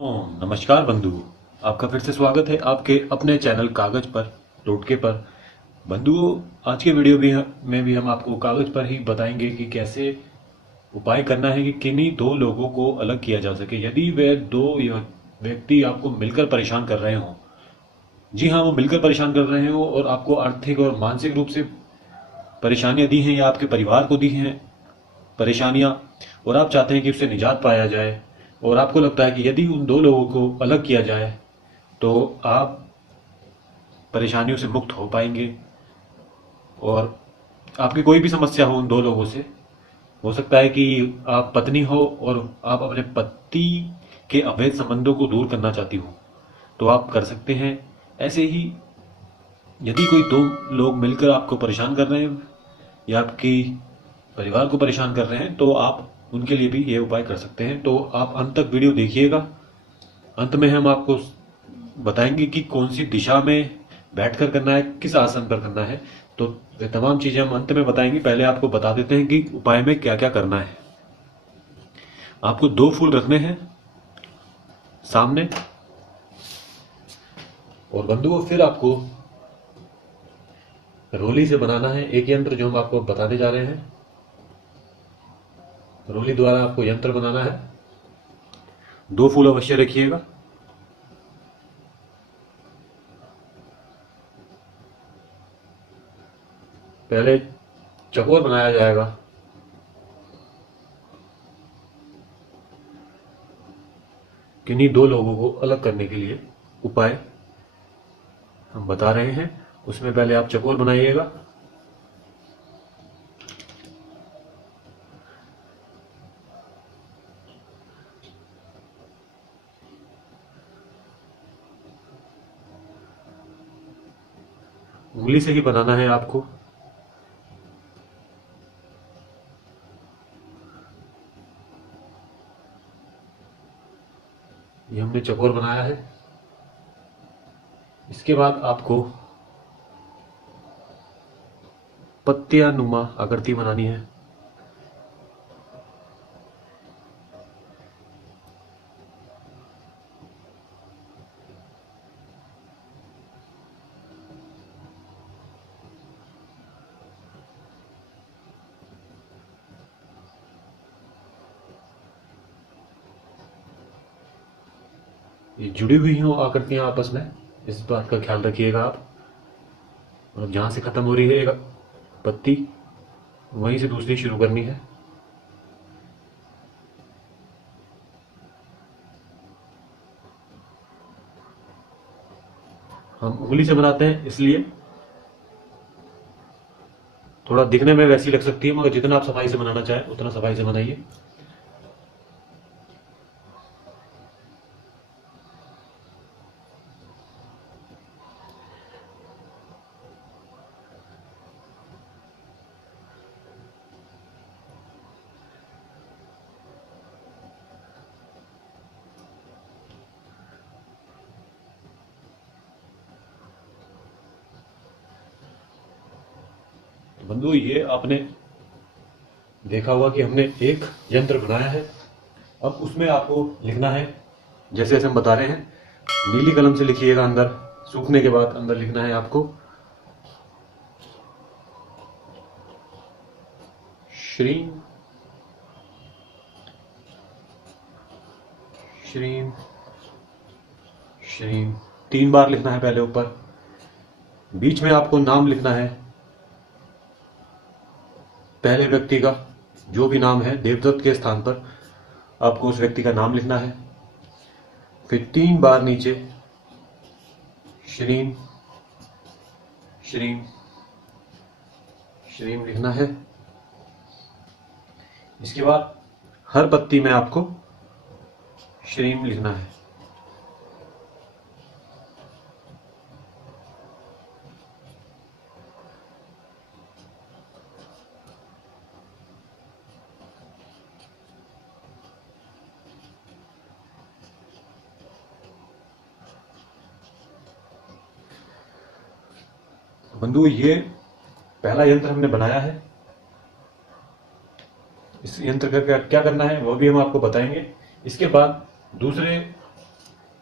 नमस्कार बंधु। आपका फिर से स्वागत है आपके अपने चैनल कागज पर टोटके पर। बंधुओं, आज के वीडियो में भी हम आपको कागज पर ही बताएंगे कि कैसे उपाय करना है कि किन्हीं दो लोगों को अलग किया जा सके यदि वे दो व्यक्ति आपको मिलकर परेशान कर रहे हों। जी हाँ, वो मिलकर परेशान कर रहे हो और आपको आर्थिक और मानसिक रूप से परेशानियां दी हैं या आपके परिवार को दी हैं परेशानियां, और आप चाहते हैं कि उससे निजात पाया जाए। और आपको लगता है कि यदि उन दो लोगों को अलग किया जाए तो आप परेशानियों से मुक्त हो पाएंगे। और आपकी कोई भी समस्या हो उन दो लोगों से, हो सकता है कि आप पत्नी हो और आप अपने पति के अवैध संबंधों को दूर करना चाहती हो, तो आप कर सकते हैं। ऐसे ही यदि कोई दो लोग मिलकर आपको परेशान कर रहे हैं या आपकी परिवार को परेशान कर रहे हैं, तो आप उनके लिए भी ये उपाय कर सकते हैं। तो आप अंत तक वीडियो देखिएगा। अंत में हम आपको बताएंगे कि कौन सी दिशा में बैठकर करना है, किस आसन पर करना है। तो ये तमाम चीजें हम अंत में बताएंगे। पहले आपको बता देते हैं कि उपाय में क्या क्या करना है। आपको दो फूल रखने हैं सामने, और बंधुओं फिर आपको रोली से बनाना है एक यंत्र जो हम आपको बताने जा रहे हैं। रोली द्वारा आपको यंत्र बनाना है। दो फूल अवश्य रखिएगा। पहले चकोर बनाया जाएगा। किन्हीं दो लोगों को अलग करने के लिए उपाय हम बता रहे हैं। उसमें पहले आप चकोर बनाइएगा। उंगली से ही बनाना है आपको। ये हमने चकोर बनाया है। इसके बाद आपको पत्तियां नुमा आकृति बनानी है। ये जुड़ी हुई हो आकृतियां आपस में, इस बात का ख्याल रखिएगा आप। और जहां से खत्म हो रही है पत्ती, वहीं से दूसरी शुरू करनी है। हम उंगली से बनाते हैं इसलिए थोड़ा दिखने में वैसी लग सकती है, मगर जितना आप सफाई से बनाना चाहें उतना सफाई से बनाइए। बंधु, ये आपने देखा होगा कि हमने एक यंत्र बनाया है। अब उसमें आपको लिखना है जैसे जैसे हम बता रहे हैं। नीली कलम से लिखिएगा अंदर, सूखने के बाद अंदर लिखना है आपको श्रीम श्रीम श्रीम। 3 बार लिखना है पहले ऊपर। बीच में आपको नाम लिखना है पहले व्यक्ति का, जो भी नाम है देवदत्त के स्थान पर आपको उस व्यक्ति का नाम लिखना है। फिर 3 बार नीचे श्रीम श्रीम श्रीम लिखना है। इसके बाद हर पत्ती में आपको श्रीम लिखना है। बंधु, ये पहला यंत्र हमने बनाया है। इस यंत्र का क्या क्या करना है वो भी हम आपको बताएंगे। इसके बाद दूसरे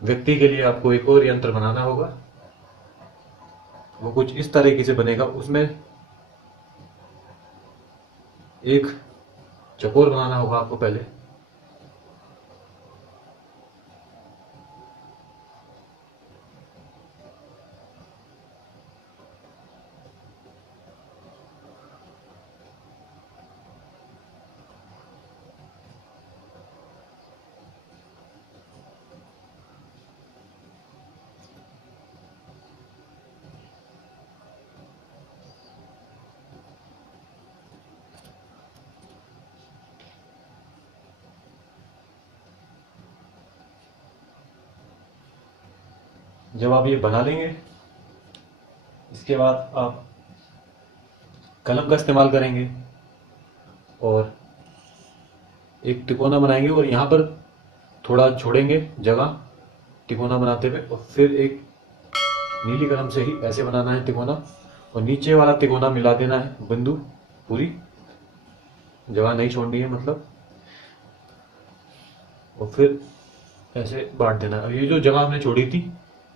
व्यक्ति के लिए आपको एक और यंत्र बनाना होगा। वो कुछ इस तरीके से बनेगा। उसमें एक चकोर बनाना होगा आपको पहले। जब आप ये बना लेंगे, इसके बाद आप कलम का इस्तेमाल करेंगे और एक तिकोना बनाएंगे और यहाँ पर थोड़ा छोड़ेंगे जगह तिकोना बनाते हुए, और फिर एक नीली कलम से ही ऐसे बनाना है तिकोना, और नीचे वाला तिकोना मिला देना है बिंदु, पूरी जगह नहीं छोड़नी है मतलब, और फिर ऐसे बांट देना है। और ये जो जगह हमने छोड़ी थी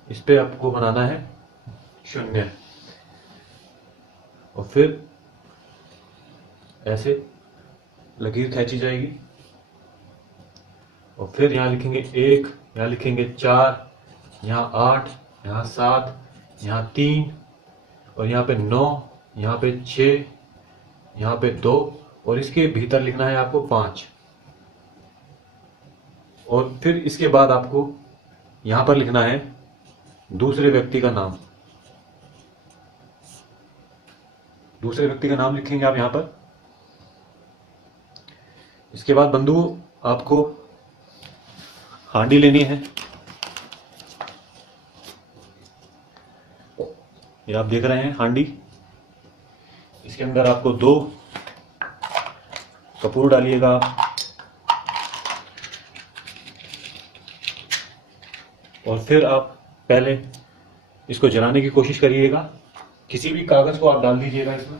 इस पे आपको बनाना है 0, और फिर ऐसे लकीर खींची जाएगी, और फिर यहाँ लिखेंगे 1, यहाँ लिखेंगे 4, यहाँ 8, यहाँ 7, यहाँ 3, और यहाँ पे 9, यहाँ पे 6, यहाँ पे 2, और इसके भीतर लिखना है आपको 5। और फिर इसके बाद आपको यहाँ पर लिखना है दूसरे व्यक्ति का नाम। दूसरे व्यक्ति का नाम लिखेंगे आप यहाँ पर। इसके बाद बंधु आपको हांडी लेनी है। ये आप देख रहे हैं हांडी। इसके अंदर आपको 2 कपूर डालिएगा आप, और फिर आप पहले इसको जलाने की कोशिश करिएगा। किसी भी कागज को आप डाल दीजिएगा इसमें।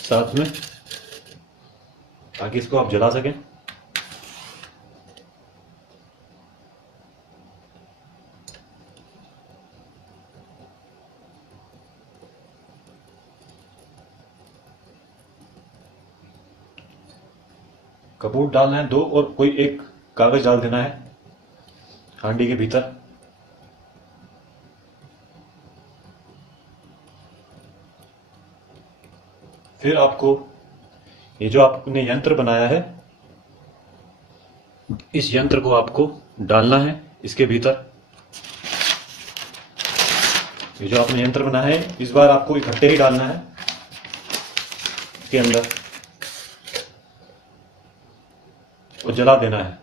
साथ में, ताकि इसको आप जला सकें। कपूर डालना है 2, और कोई एक कागज डाल देना है हांडी के भीतर। फिर आपको ये जो आपने यंत्र बनाया है, इस यंत्र को आपको डालना है इसके भीतर। ये जो आपने यंत्र बनाया है इस बार आपको इकट्ठे ही डालना है इसके अंदर, और जला देना है।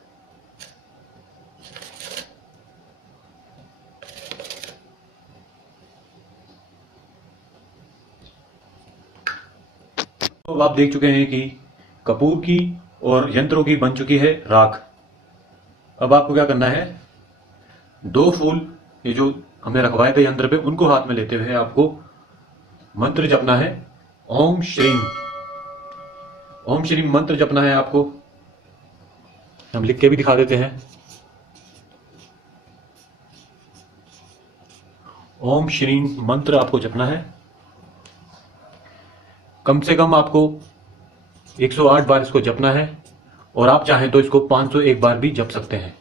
तो आप देख चुके हैं कि कपूर की और यंत्रों की बन चुकी है राख। अब आपको क्या करना है, 2 फूल ये जो हमने रखवाए थे यंत्र पे, उनको हाथ में लेते हुए आपको मंत्र जपना है। ओम श्रीम, ओम श्रीम मंत्र जपना है आपको। हम लिख के भी दिखा देते हैं। ओम श्रीम मंत्र आपको जपना है। कम से कम आपको 108 बार इसको जपना है, और आप चाहें तो इसको 501 बार भी जप सकते हैं।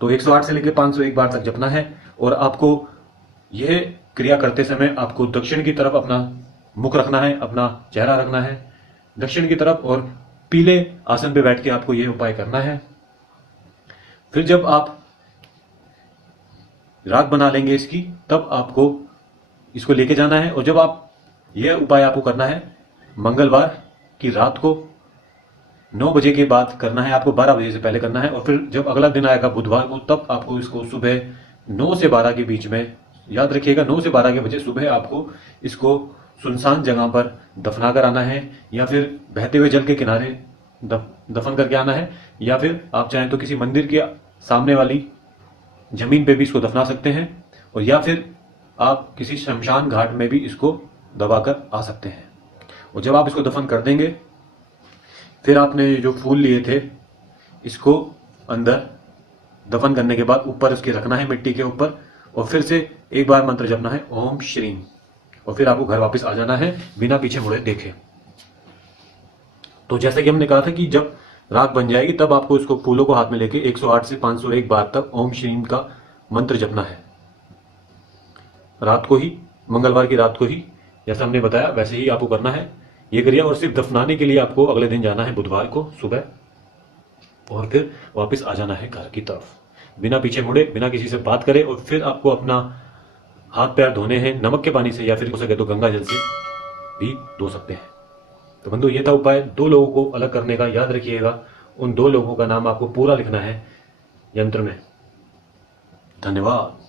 तो 108 से लेकर 501 बार तक जपना है। और आपको यह क्रिया करते समय आपको दक्षिण की तरफ अपना मुख रखना है, अपना चेहरा रखना है दक्षिण की तरफ, और पीले आसन पे बैठ के आपको यह उपाय करना है। फिर जब आप राख बना लेंगे इसकी, तब आपको इसको लेके जाना है। और जब आप यह उपाय आपको करना है मंगलवार की रात को 9 बजे के बाद करना है, आपको 12 बजे से पहले करना है। और फिर जब अगला दिन आएगा बुधवार को, तब आपको इसको सुबह 9 से 12 के बीच में, याद रखिएगा 9 से 12 के बजे सुबह आपको इसको सुनसान जगह पर दफना कर आना है, या फिर बहते हुए जल के किनारे दफन करके आना है, या फिर आप चाहें तो किसी मंदिर के सामने वाली जमीन पे भी इसको दफना सकते हैं, और या फिर आप किसी शमशान घाट में भी इसको दबाकर आ सकते हैं। और जब आप इसको दफन कर देंगे, फिर आपने जो फूल लिए थे इसको अंदर दफन करने के बाद ऊपर इसके रखना है मिट्टी के ऊपर, और फिर से एक बार मंत्र जपना है ओम श्रीम, और फिर आपको घर वापस आ जाना है बिना पीछे मुड़े देखे। तो जैसा कि हमने कहा था कि जब राख बन जाएगी तब आपको इसको फूलों को हाथ में लेके 108 से 501 बार तक ओम श्रीम का मंत्र जपना है। रात को ही, मंगलवार की रात को ही, जैसा हमने बताया वैसे ही आपको करना है ये करिए। और सिर्फ दफनाने के लिए आपको अगले दिन जाना है बुधवार को सुबह, और फिर वापस आ जाना है घर की तरफ बिना पीछे मुड़े, बिना किसी से बात करे। और फिर आपको अपना हाथ पैर धोने हैं नमक के पानी से, या फिर हो सके तो गंगा जल से भी धो सकते हैं। तो बंधु ये था उपाय 2 लोगों को अलग करने का। याद रखिएगा उन 2 लोगों का नाम आपको पूरा लिखना है यंत्र में। धन्यवाद।